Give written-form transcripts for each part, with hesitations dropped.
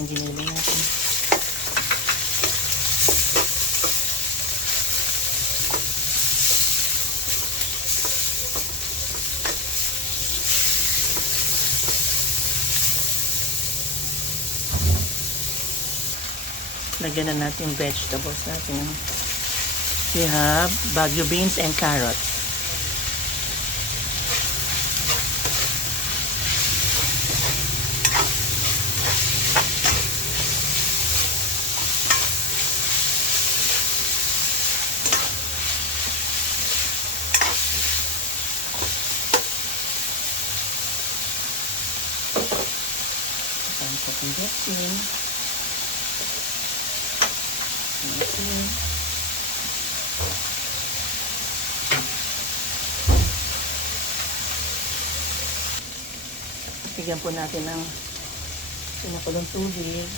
natin, giniling natin. Lagyan na natin yung vegetables natin. We have Baguio beans and carrots. Ayan po itong getsin. Bigyan po natin ng pinakulong tubig.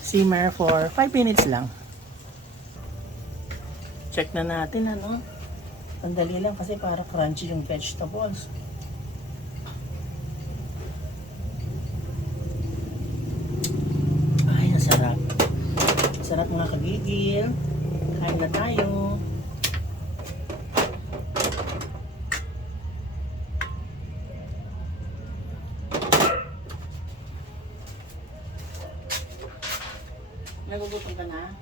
Simmer for 5 minutes lang. Check na natin ano. Ang dali lang kasi para crunchy yung vegetables. Ay, nasarap. Sarap mga kagigil. Kain na tayo. Nagugutom ka na?